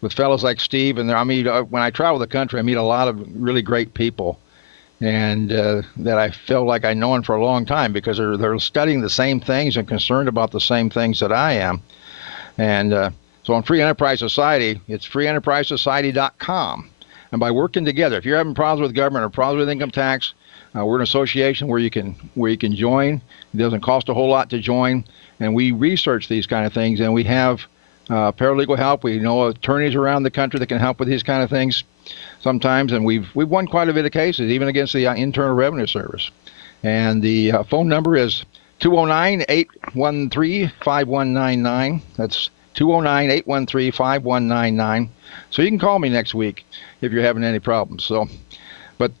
with fellows like Steve. And when I travel the country, I meet a lot of really great people, and that I feel like I've known for a long time because they're studying the same things and concerned about the same things that I am. And so on Free Enterprise Society, it's freeenterprisesociety.com. And by working together, if you're having problems with government or problems with income tax, we're an association where you can join. It doesn't cost a whole lot to join, and we research these kind of things, and we have paralegal help. We know attorneys around the country that can help with these kind of things sometimes, and we've won quite a bit of cases, even against the Internal Revenue Service. And the phone number is 209-813-5199. That's 209-813-5199. So you can call me next week if you're having any problems. So, but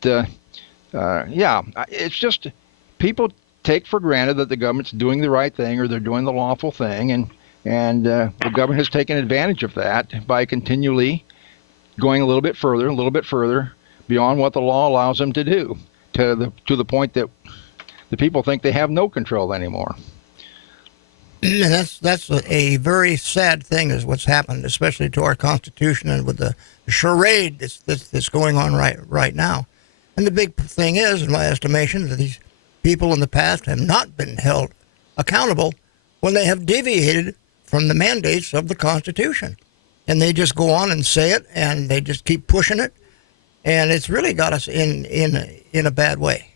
yeah, it's just people take for granted that the government's doing the right thing or they're doing the lawful thing, and the government has taken advantage of that by continually going a little bit further beyond what the law allows them to do, to the point that the people think they have no control anymore. And that's a very sad thing, is what's happened, especially to our Constitution and with the charade that's going on right now. And the big thing is, in my estimation, that these people in the past have not been held accountable when they have deviated from the mandates of the Constitution. And they just go on and say it, and they just keep pushing it, and it's really got us in a bad way.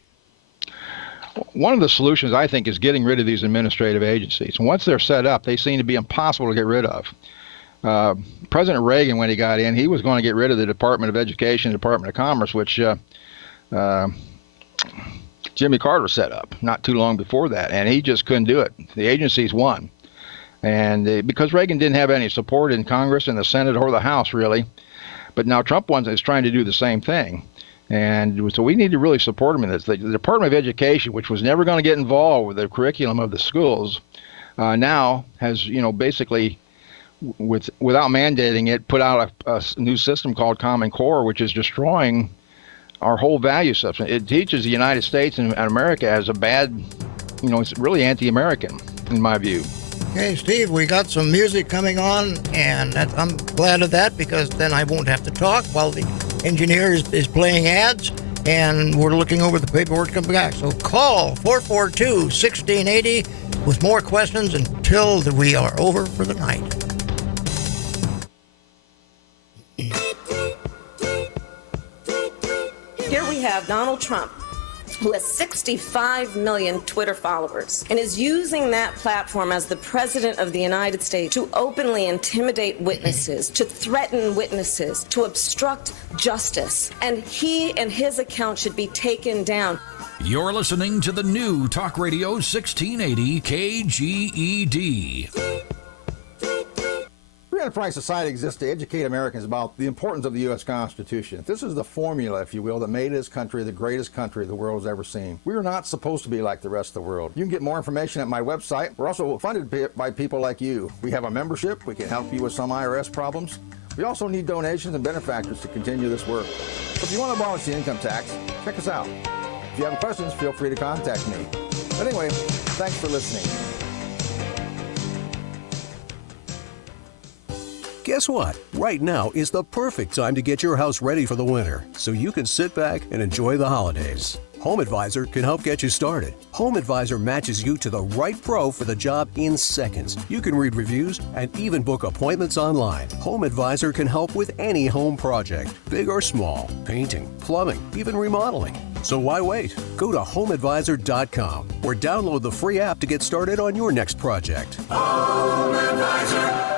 One of the solutions, I think, is getting rid of these administrative agencies. And once they're set up, they seem to be impossible to get rid of. President Reagan, when he got in, he was going to get rid of the Department of Education, Department of Commerce, which Jimmy Carter set up not too long before that, and he just couldn't do it. The agencies won. And because Reagan didn't have any support in Congress, in the Senate, or the House, really. But now Trump is trying to do the same thing. And so we need to really support them in this. The Department of Education, which was never going to get involved with the curriculum of the schools, now has, basically, without mandating it, put out a new system called Common Core, which is destroying our whole value system. It teaches the United States and America as a bad, it's really anti-American, in my view. Okay, Steve, we got some music coming on, and I'm glad of that, because then I won't have to talk while the engineer is playing ads, and we're looking over the paperwork coming back. So call 442-1680 with more questions until we are over for the night. Here we have Donald Trump, who has 65 million Twitter followers and is using that platform as the president of the United States to openly intimidate witnesses, to threaten witnesses, to obstruct justice. And he and his account should be taken down. You're listening to the new Talk Radio 1680 KGED. Free Enterprise Society exists to educate Americans about the importance of the U.S. Constitution. This is the formula, if you will, that made this country the greatest country the world has ever seen. We are not supposed to be like the rest of the world. You can get more information at my website. We're also funded by people like you. We have a membership. We can help you with some IRS problems. We also need donations and benefactors to continue this work. So if you want to abolish the income tax, check us out. If you have questions, feel free to contact me. But anyway, thanks for listening. Guess what? Right now is the perfect time to get your house ready for the winter, so you can sit back and enjoy the holidays. Home Advisor can help get you started. Home Advisor matches you to the right pro for the job in seconds. You can read reviews and even book appointments online. Home Advisor can help with any home project, big or small, painting, plumbing, even remodeling. So why wait? Go to homeadvisor.com or download the free app to get started on your next project. Home Advisor.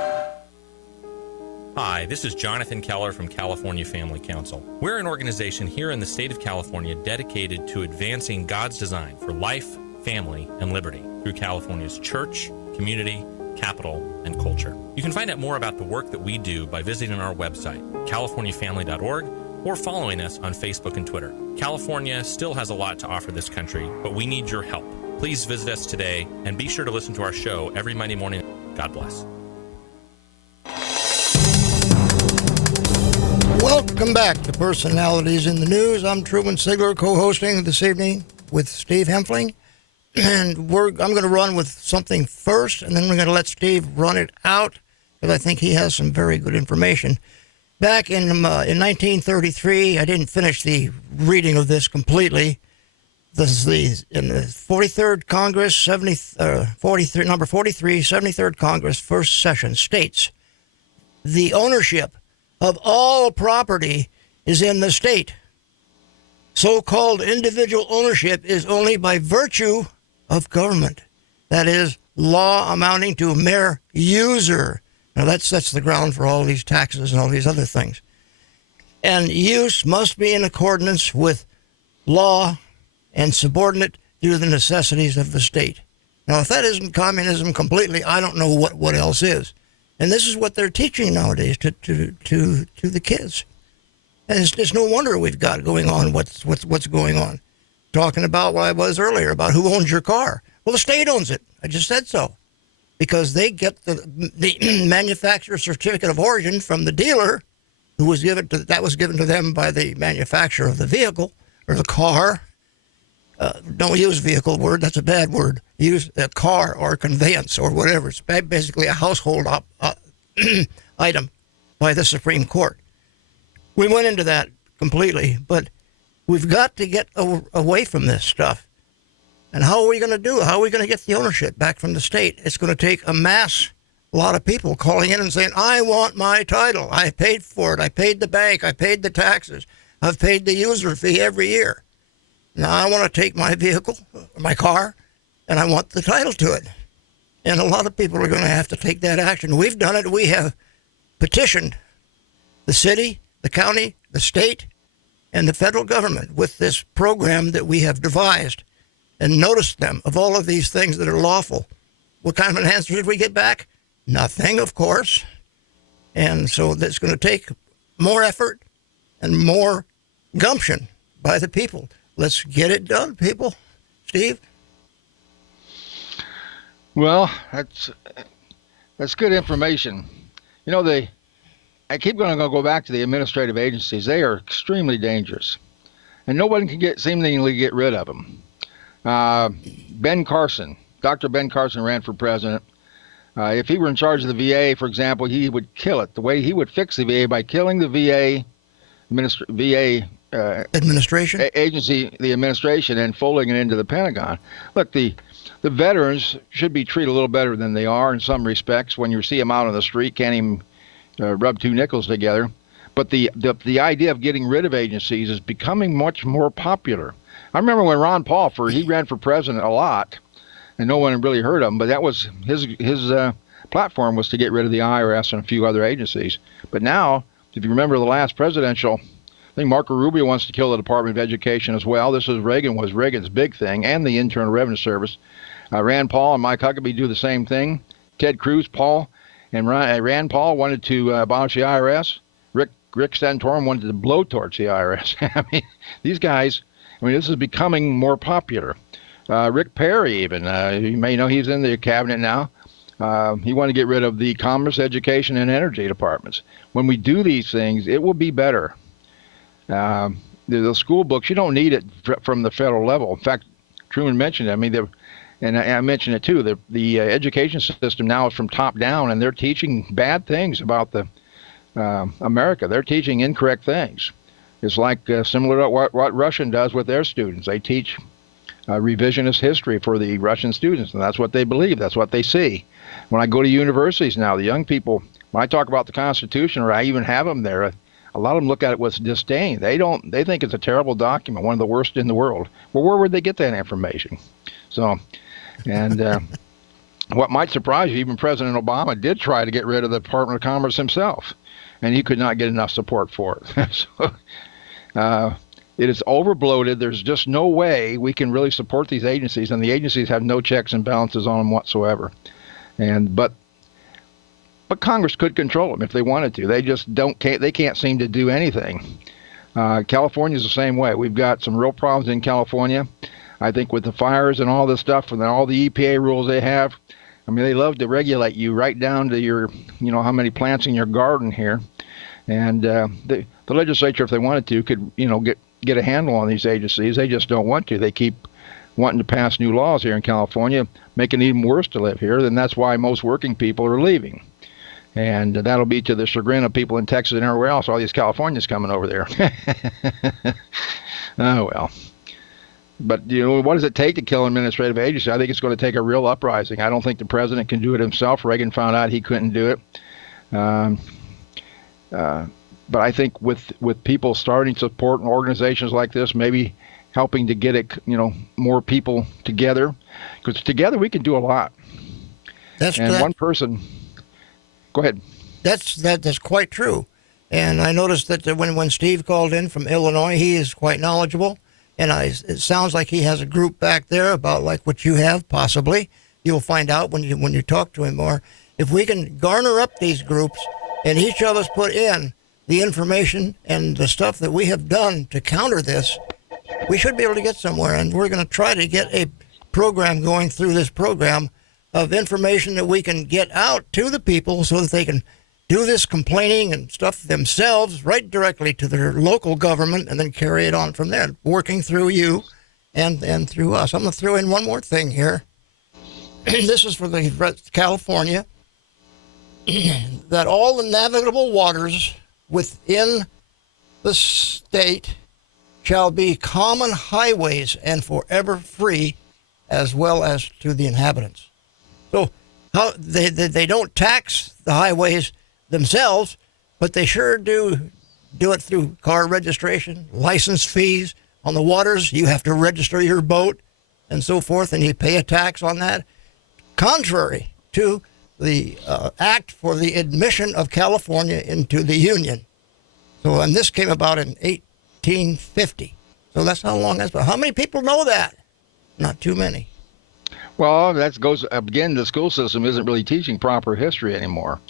Hi, this is Jonathan Keller from California Family Council. We're an organization here in the state of California dedicated to advancing God's design for life, family, and liberty through California's church, community, capital, and culture. You can find out more about the work that we do by visiting our website, californiafamily.org, or following us on Facebook and Twitter. California still has a lot to offer this country, but we need your help. Please visit us today and be sure to listen to our show every Monday morning. God bless. Welcome back to Personalities in the News. I'm Truman Sigler, co-hosting this evening with Steve Hempfling. And I'm going to run with something first, and then we're going to let Steve run it out, because I think he has some very good information. Back in 1933, I didn't finish the reading of this completely. This is in the 43rd Congress, number 43, 73rd Congress, first session, states, the ownership of all property is in the state. So-called individual ownership is only by virtue of government. That is, law amounting to mere user. Now that sets the ground for all these taxes and all these other things. And use must be in accordance with law and subordinate to the necessities of the state. Now, if that isn't communism completely, I don't know what else is. And this is what they're teaching nowadays to the kids. And it's no wonder we've got going on what's going on. Talking about what I was earlier, about who owns your car. Well, the state owns it. I just said so. Because they get the manufacturer's certificate of origin from the dealer, that was given to them by the manufacturer of the vehicle or the car. Don't use vehicle word, that's a bad word. Use a car or conveyance or whatever. It's basically a household item by the Supreme Court. We went into that completely, but we've got to get away from this stuff. And how are we going to do it? How are we going to get the ownership back from the state? It's going to take a lot of people calling in and saying, I want my title. I paid for it. I paid the bank. I paid the taxes. I've paid the user fee every year. Now I want to take my vehicle, my car, and I want the title to it. And a lot of people are going to have to take that action. We've done it. We have petitioned the city, the county, the state, and the federal government with this program that we have devised and noticed them of all of these things that are lawful. What kind of an answer did we get back? Nothing, of course. And so that's going to take more effort and more gumption by the people. Let's get it done, people. Steve? Well, that's good information. You know, I keep going to go back to the administrative agencies. They are extremely dangerous, and nobody can seemingly get rid of them. Ben Carson, Dr. Ben Carson ran for president. If he were in charge of the VA, for example, he would kill it. The way he would fix the VA by killing the VA administration agency, the administration, and folding it into the Pentagon. Look, the the veterans should be treated a little better than they are in some respects. When you see them out on the street, can't even rub two nickels together. But the idea of getting rid of agencies is becoming much more popular. I remember when Ron Paul he ran for president a lot, and no one had really heard of him. But that was his platform was to get rid of the IRS and a few other agencies. But now, if you remember the last presidential, I think Marco Rubio wants to kill the Department of Education as well. This was Reagan's big thing, and the Internal Revenue Service. Rand Paul and Mike Huckabee do the same thing. Ted Cruz, Rand Paul wanted to abolish the IRS. Rick Santorum wanted to blowtorch the IRS. I mean, these guys, this is becoming more popular. Rick Perry even, you may know he's in the cabinet now. He wanted to get rid of the Commerce, Education, and Energy departments. When we do these things, it will be better. The school books, you don't need it from the federal level. In fact, Truman mentioned it. And I mentioned it too. The education system now is from top down, and they're teaching bad things about America. They're teaching incorrect things. It's like similar to what Russian does with their students. They teach revisionist history for the Russian students, and that's what they believe. That's what they see. When I go to universities now, the young people, when I talk about the Constitution, or I even have them there, a lot of them look at it with disdain. They think it's a terrible document, one of the worst in the world. Well, where would they get that information? So, and what might surprise you, even President Obama did try to get rid of the Department of Commerce himself, and he could not get enough support for it. So, it is overbloated. There's just no way we can really support these agencies, and the agencies have no checks and balances on them whatsoever. But Congress could control them if they wanted to. They just they can't seem to do anything. California's the same way. We've got some real problems in California. I think with the fires and all this stuff, and all the EPA rules they have, they love to regulate you right down to your, how many plants in your garden here. And the legislature, if they wanted to, could, get a handle on these agencies. They just don't want to. They keep wanting to pass new laws here in California, making it even worse to live here. Then that's why most working people are leaving. And that'll be to the chagrin of people in Texas and everywhere else. All these Californians coming over there. Oh, well. But, what does it take to kill an administrative agency? I think it's going to take a real uprising. I don't think the president can do it himself. Reagan found out he couldn't do it. But I think with people starting to support organizations like this, maybe helping to get it, more people together, because together we can do a lot. One person. Go ahead. That's quite true. And I noticed that when Steve called in from Illinois, he is quite knowledgeable. And it sounds like he has a group back there about like what you have, possibly. You'll find out when you talk to him more. If we can garner up these groups and each of us put in the information and the stuff that we have done to counter this, we should be able to get somewhere. And we're going to try to get a program going through this program of information that we can get out to the people so that they can do this complaining and stuff themselves right directly to their local government and then carry it on from there, working through you and through us. I'm going to throw in one more thing here. This is for California, that all the navigable waters within the state shall be common highways and forever free, as well as to the inhabitants. So how they don't tax the highways themselves, but they sure do it through car registration, license fees. On the waters, you have to register your boat and so forth, and you pay a tax on that, contrary to the Act for the Admission of California into the Union. So, and this came about in 1850. So that's how long that's been. How many people know that? Not too many. Well, that goes, again, the school system isn't really teaching proper history anymore.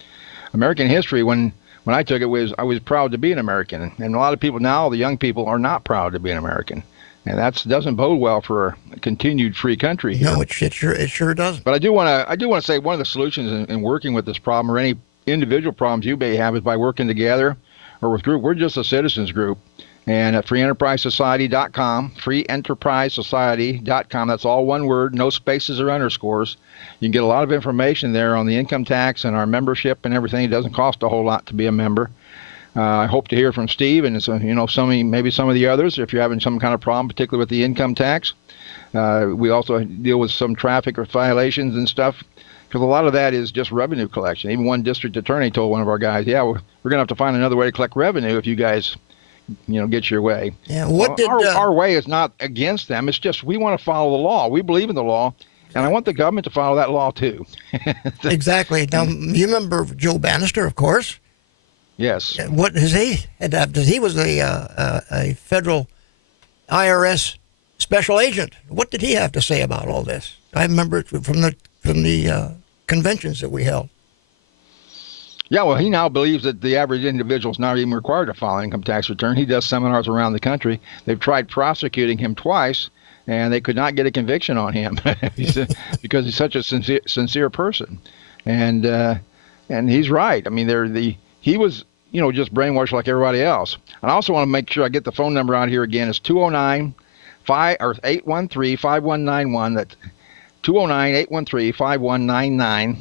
American history, when I took it, I was proud to be an American. And a lot of people now, the young people, are not proud to be an American. And that doesn't bode well for a continued free country here. No, it sure doesn't. But I do want to say one of the solutions in working with this problem, or any individual problems you may have, is by working together or with group. We're just a citizens group. And at freeenterprisesociety.com, freeenterprisesociety.com, that's all one word, no spaces or underscores. You can get a lot of information there on the income tax and our membership and everything. It doesn't cost a whole lot to be a member. I hope to hear from Steve and maybe some of the others if you're having some kind of problem, particularly with the income tax. We also deal with some traffic violations and stuff, because a lot of that is just revenue collection. Even one district attorney told one of our guys, "Yeah, we're going to have to find another way to collect revenue if you guys, get your way." Yeah. Our way is not against them. It's just we want to follow the law. We believe in the law, and I want the government to follow that law too. Exactly. Now, you remember Joe Bannister, of course. Yes. What is he? He was a federal IRS special agent. What did he have to say about all this? I remember it from the conventions that we held. Yeah, well, he now believes that the average individual is not even required to file an income tax return. He does seminars around the country. They've tried prosecuting him twice, and they could not get a conviction on him because he's such a sincere person. And he's right. I mean, he was, just brainwashed like everybody else. And I also want to make sure I get the phone number out here again. It's 813-5191. That's 209-813-5199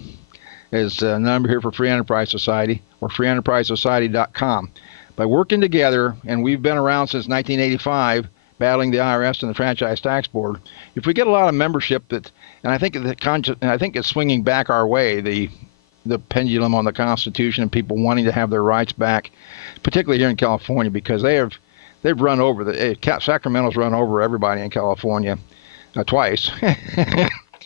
is the number here for Free Enterprise Society, or freeenterprisesociety.com. By working together, and we've been around since 1985, battling the IRS and the Franchise Tax Board. If we get a lot of membership, and I think it's swinging back our way, the pendulum on the Constitution and people wanting to have their rights back, particularly here in California, because they've run over Sacramento's run over everybody in California twice.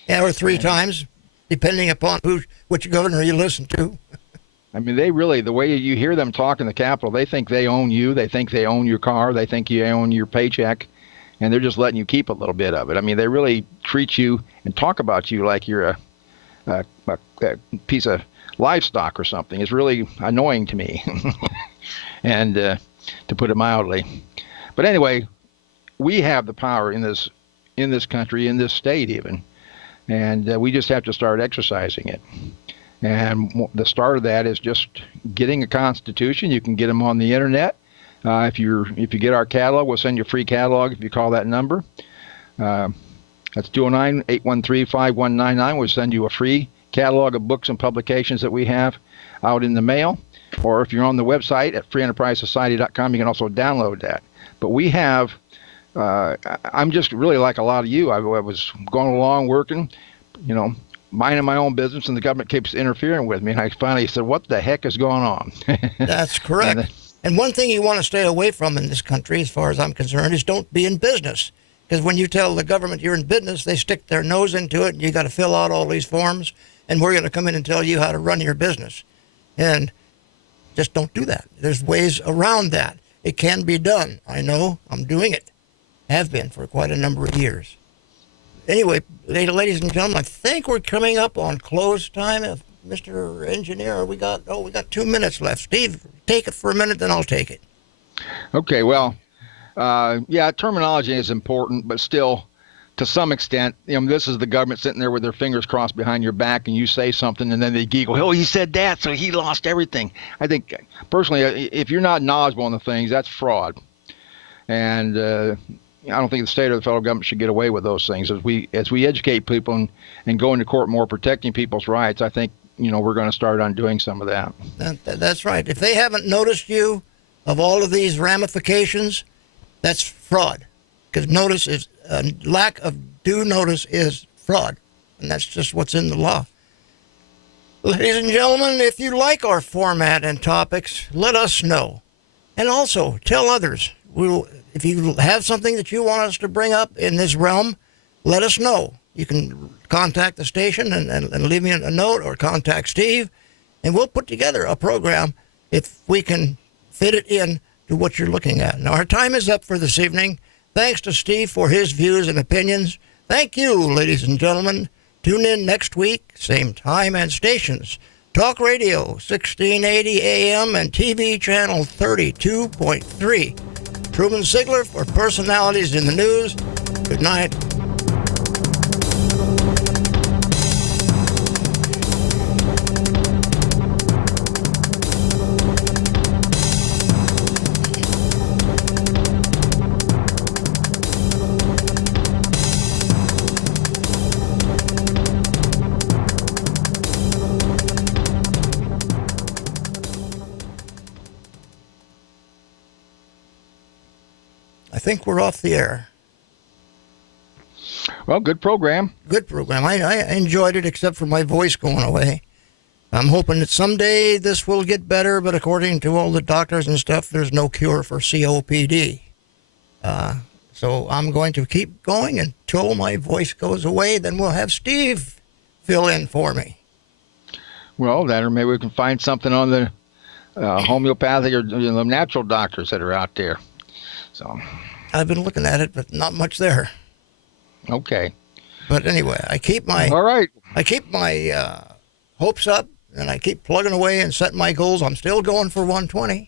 Yeah, or 3 times, depending upon which governor you listen to. I mean, they really, the way you hear them talk in the Capitol, they think they own you. They think they own your car. They think you own your paycheck. And they're just letting you keep a little bit of it. I mean, they really treat you and talk about you like you're a piece of livestock or something. It's really annoying to me, and to put it mildly. But anyway, we have the power in this country, in this state even, and we just have to start exercising it. And the start of that is just getting a constitution. You can get them on the internet. If you get our catalog, we'll send you a free catalog if you call that number. That's 209-813-5199. We'll send you a free catalog of books and publications that we have out in the mail. Or if you're on the website at freeenterprisesociety.com, you can also download that. But we have, I'm just really like a lot of you. I was going along working, minding my own business, and the government keeps interfering with me. And I finally said, what the heck is going on? That's correct. And one thing you want to stay away from in this country, as far as I'm concerned, is don't be in business. Because when you tell the government you're in business, they stick their nose into it, and you got to fill out all these forms, and we're going to come in and tell you how to run your business. And just don't do that. There's ways around that. It can be done. I know. I'm doing it. Have been for quite a number of years. Anyway, ladies and gentlemen, I think we're coming up on close time. Mr. Engineer, we got 2 minutes left. Steve, take it for a minute, then I'll take it. Okay, well, terminology is important, but still, to some extent, this is the government sitting there with their fingers crossed behind your back, and you say something, and then they giggle, oh, he said that, so he lost everything. I think, personally, if you're not knowledgeable on the things, that's fraud. And I don't think the state or the federal government should get away with those things. As we educate people and go into court more protecting people's rights, I think, we're going to start undoing some of that. That's right. If they haven't noticed you of all of these ramifications, that's fraud. Because lack of due notice is fraud. And that's just what's in the law. Ladies and gentlemen, if you like our format and topics, let us know. And also, tell others. If you have something that you want us to bring up in this realm, let us know. You can contact the station and leave me a note, or contact Steve, and we'll put together a program if we can fit it in to what you're looking at. Now, our time is up for this evening. Thanks to Steve for his views and opinions. Thank you, ladies and gentlemen. Tune in next week, same time and stations. Talk Radio, 1680 AM and TV channel 32.3. Truman Sigler for Personalities in the News. Good night. I think we're off the air. Well, good program. Good program. I enjoyed it, except for my voice going away. I'm hoping that someday this will get better, but according to all the doctors and stuff, there's no cure for COPD. So I'm going to keep going until my voice goes away. Then we'll have Steve fill in for me. Well, that, or maybe we can find something on the homeopathic or the natural doctors that are out there. So I've been looking at it, but not much there. Okay. But anyway, I keep my hopes up, and I keep plugging away and setting my goals. I'm still going for 120.